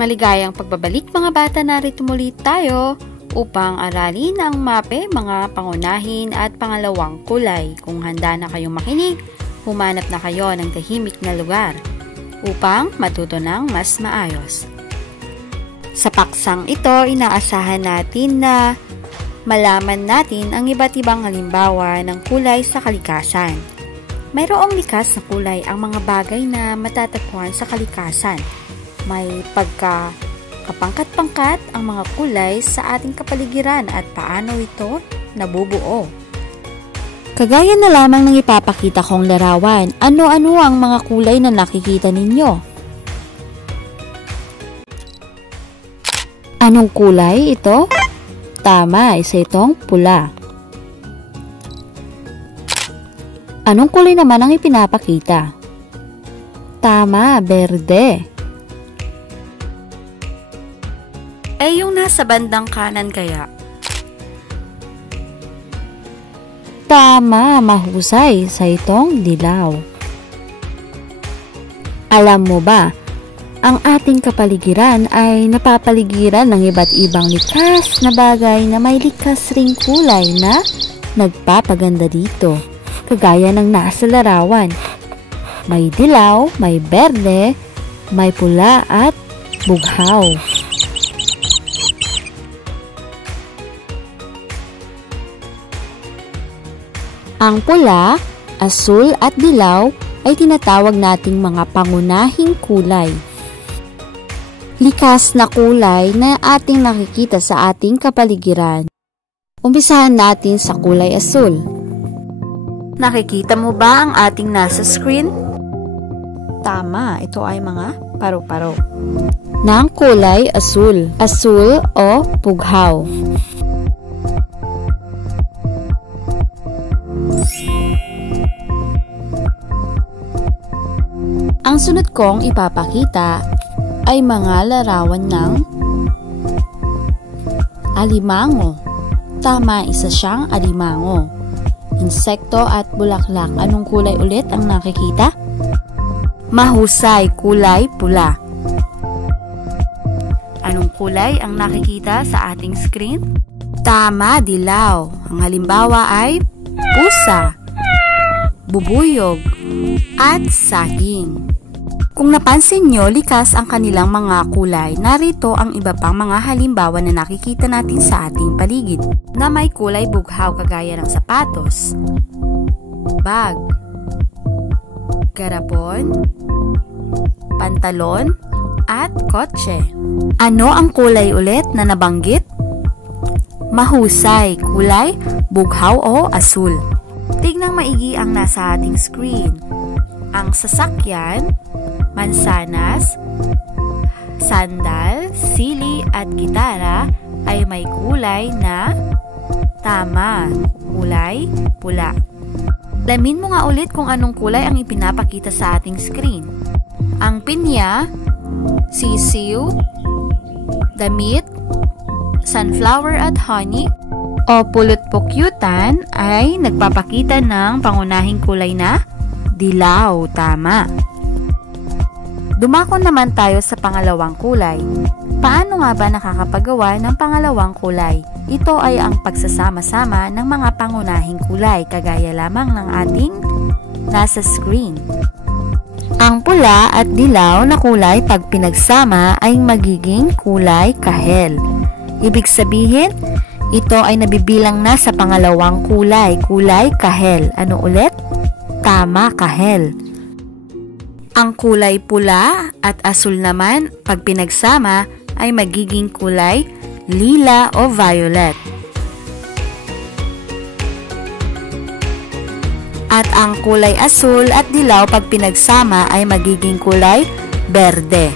Maligayang pagbabalik mga bata, narito muli tayo upang aralin ang MAPE, mga pangunahin at pangalawang kulay. Kung handa na kayong makinig, humanap na kayo ng tahimik na lugar upang matuto ng mas maayos. Sa paksang ito, inaasahan natin na malaman natin ang iba't ibang halimbawa ng kulay sa kalikasan. Mayroong likas na kulay ang mga bagay na matatagpuan sa kalikasan. May pagkakapangkat-pangkat ang mga kulay sa ating kapaligiran at paano ito nabubuo. Kagaya na lamang ng ipapakita kong larawan, ano-ano ang mga kulay na nakikita ninyo? Anong kulay ito? Tama, isa itong pula. Anong kulay naman ang ipinapakita? Tama, berde. Yung nasa bandang kanan kaya? Tama, mahusay, sa itong dilaw. Alam mo ba, ang ating kapaligiran ay napapaligiran ng iba't ibang likas na bagay na may likas ring kulay na nagpapaganda dito, kagaya ng nasa larawan. May dilaw, may berde, may pula at bughaw. Ang pula, asul at dilaw ay tinatawag nating mga pangunahing kulay. Likas na kulay na ating nakikita sa ating kapaligiran. Umpisahan natin sa kulay asul. Nakikita mo ba ang ating nasa screen? Tama, ito ay mga paru-paro ng kulay asul. Asul o pughaw. Ang sunod kong ipapakita ay mga larawan ng alimango. Tama, isa siyang alimango. Insekto at bulaklak. Anong kulay ulit ang nakikita? Mahusay, kulay pula. Anong kulay ang nakikita sa ating screen? Tama, dilaw. Ang halimbawa ay pusa, bubuyog, at saging. Kung napansin nyo, likas ang kanilang mga kulay. Narito ang iba pang mga halimbawa na nakikita natin sa ating paligid na may kulay bughaw kagaya ng sapatos, bag, garapon, pantalon, at kotse. Ano ang kulay ulit na nabanggit? Mahusay, kulay bughaw o asul. Tignang maigi ang nasa ating screen. Ang sasakyan, mansanas, sandal, sili at gitara ay may kulay na tama, kulay pula. Alamin mo nga ulit kung anong kulay ang ipinapakita sa ating screen. Ang pinya, sisiw, damit, sunflower at honey, o pulot-pukyutan ay nagpapakita ng pangunahing kulay na dilaw, tama. Dumako naman tayo sa pangalawang kulay. Paano nga ba nakakapagawa ng pangalawang kulay? Ito ay ang pagsasama-sama ng mga pangunahing kulay, kagaya lamang ng ating nasa screen. Ang pula at dilaw na kulay pag pinagsama ay magiging kulay kahel. Ibig sabihin, ito ay nabibilang na sa pangalawang kulay, kulay kahel. Ano ulit? Tama, kahel. Ang kulay pula at asul naman, pag pinagsama, ay magiging kulay lila o violet. At ang kulay asul at dilaw pag pinagsama ay magiging kulay berde.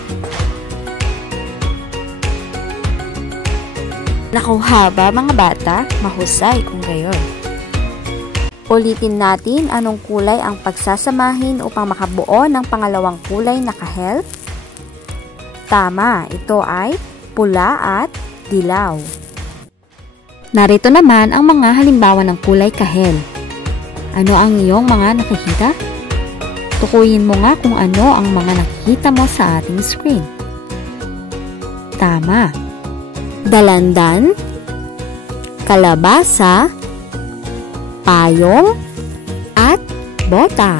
Nakuha ba mga bata? Mahusay kung gayon. Ulitin natin anong kulay ang pagsasamahin upang makabuo ng pangalawang kulay na kahel? Tama, ito ay pula at dilaw. Narito naman ang mga halimbawa ng kulay kahel. Ano ang iyong mga nakikita? Tukuyin mo nga kung ano ang mga nakikita mo sa ating screen. Tama. Dalandan, kalabasa, payong, at bota.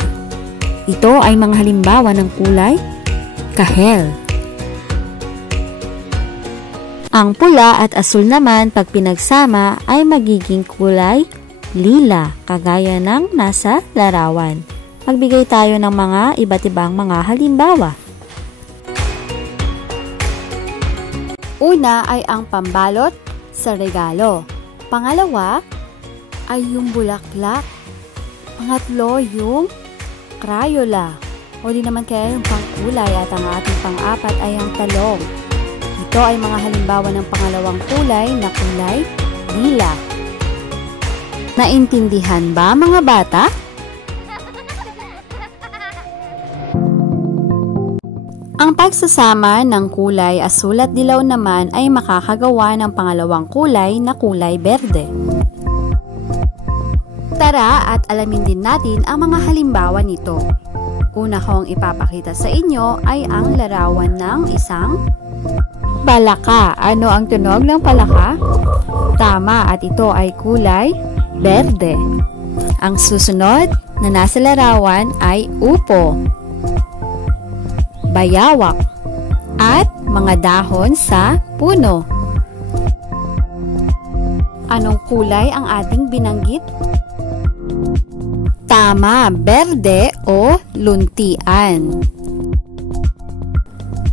Ito ay mga halimbawa ng kulay kahel. Ang pula at asul naman pag pinagsama ay magiging kulay lila, kagaya ng nasa larawan. Magbigay tayo ng mga iba't ibang mga halimbawa. Una ay ang pambalot sa regalo. Pangalawa ay yung bulaklak. Pangatlo yung Crayola. O di naman kaya yung pangkulay, at ang ating pang-apat ay ang talong. Ito ay mga halimbawa ng pangalawang kulay na kulay lila. Naintindihan ba mga bata? Ang pagsasama ng kulay asul at dilaw naman ay makakagawa ng pangalawang kulay na kulay berde. Tara at alamin din natin ang mga halimbawa nito. Una kong ipapakita sa inyo ay ang larawan ng isang palaka. Ano ang tunog ng palaka? Tama, at ito ay kulay berde. Ang susunod na nasa larawan ay upo, bayawak, at mga dahon sa puno. Anong kulay ang ating binanggit? Tama, berde o luntian.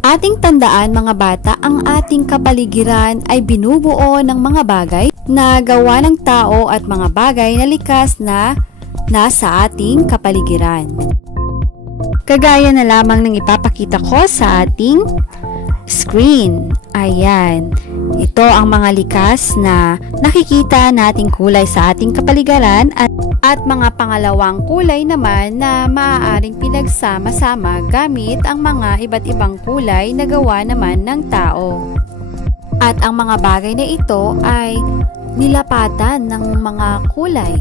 Ating tandaan mga bata, ang ating kapaligiran ay binubuo ng mga bagay na gawa ng tao at mga bagay na likas na nasa ating kapaligiran. Kagaya na lamang ng ipapakita ko sa ating screen. Ayan. Ito ang mga likas na nakikita nating kulay sa ating kapaligiran at mga pangalawang kulay naman na maaaring pinagsama-sama gamit ang mga iba't ibang kulay na gawa naman ng tao. At ang mga bagay na ito ay nilapatan ng mga kulay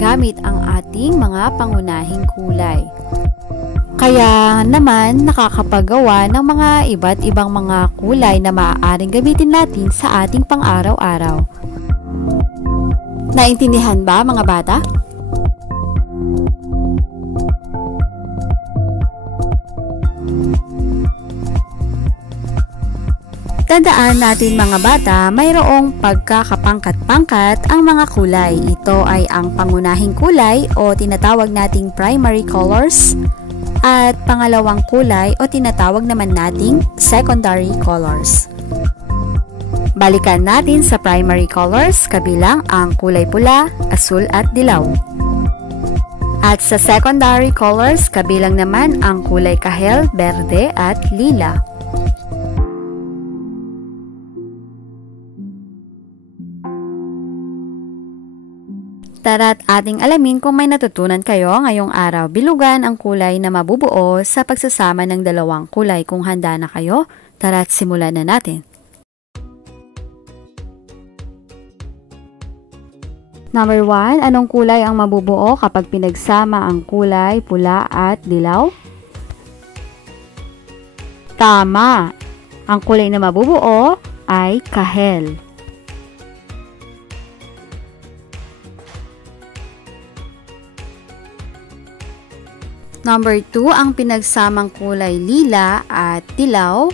gamit ang ating mga pangunahing kulay. Kaya naman nakakapagawa ng mga iba't ibang mga kulay na maaaring gamitin natin sa ating pang-araw-araw. Naintindihan ba mga bata? Tandaan natin mga bata, mayroong pagkakapangkat-pangkat ang mga kulay. Ito ay ang pangunahing kulay o tinatawag nating primary colors, at pangalawang kulay o tinatawag naman nating secondary colors. Balikan natin sa primary colors, kabilang ang kulay pula, asul at dilaw. At sa secondary colors, kabilang naman ang kulay kahel, berde at lila. Tara't ating alamin kung may natutunan kayo ngayong araw. Bilugan ang kulay na mabubuo sa pagsasama ng dalawang kulay. Kung handa na kayo, tara't simulan na natin. Number 1, anong kulay ang mabubuo kapag pinagsama ang kulay pula at dilaw? Tama! Ang kulay na mabubuo ay kahel. Number 2, ang pinagsamang kulay lila at dilaw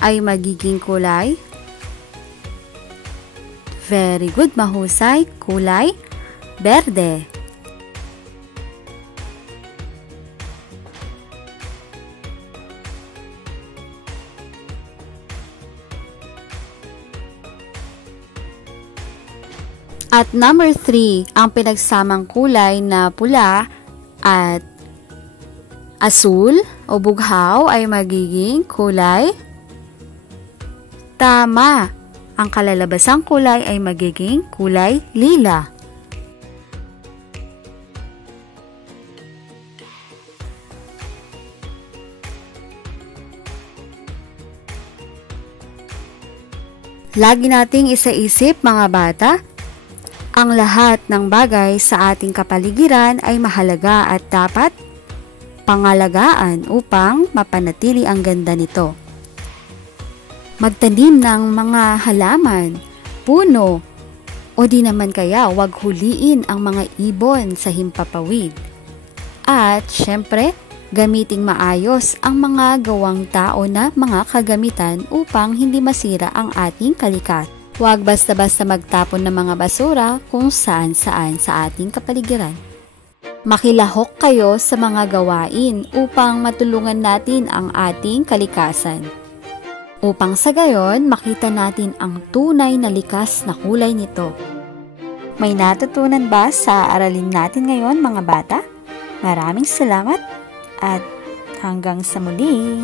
ay magiging kulay. Very good, mahusay. Kulay berde. At number 3, ang pinagsamang kulay na pula at asul o bughaw ay magiging kulay. Tama! Ang kalalabasang kulay ay magiging kulay lila. Lagi nating isaisip mga bata, ang lahat ng bagay sa ating kapaligiran ay mahalaga at dapat pangalagaan upang mapanatili ang ganda nito. magtanim ng mga halaman, puno, o di naman kaya wag huliin ang mga ibon sa himpapawid. At syempre, gamiting maayos ang mga gawang tao na mga kagamitan upang hindi masira ang ating kalikasan. Huwag basta-basta magtapon ng mga basura kung saan-saan sa ating kapaligiran. Makilahok kayo sa mga gawain upang matulungan natin ang ating kalikasan. Upang sa gayon, makita natin ang tunay na likas na kulay nito. May natutunan ba sa aralin natin ngayon, mga bata? Maraming salamat at hanggang sa muli!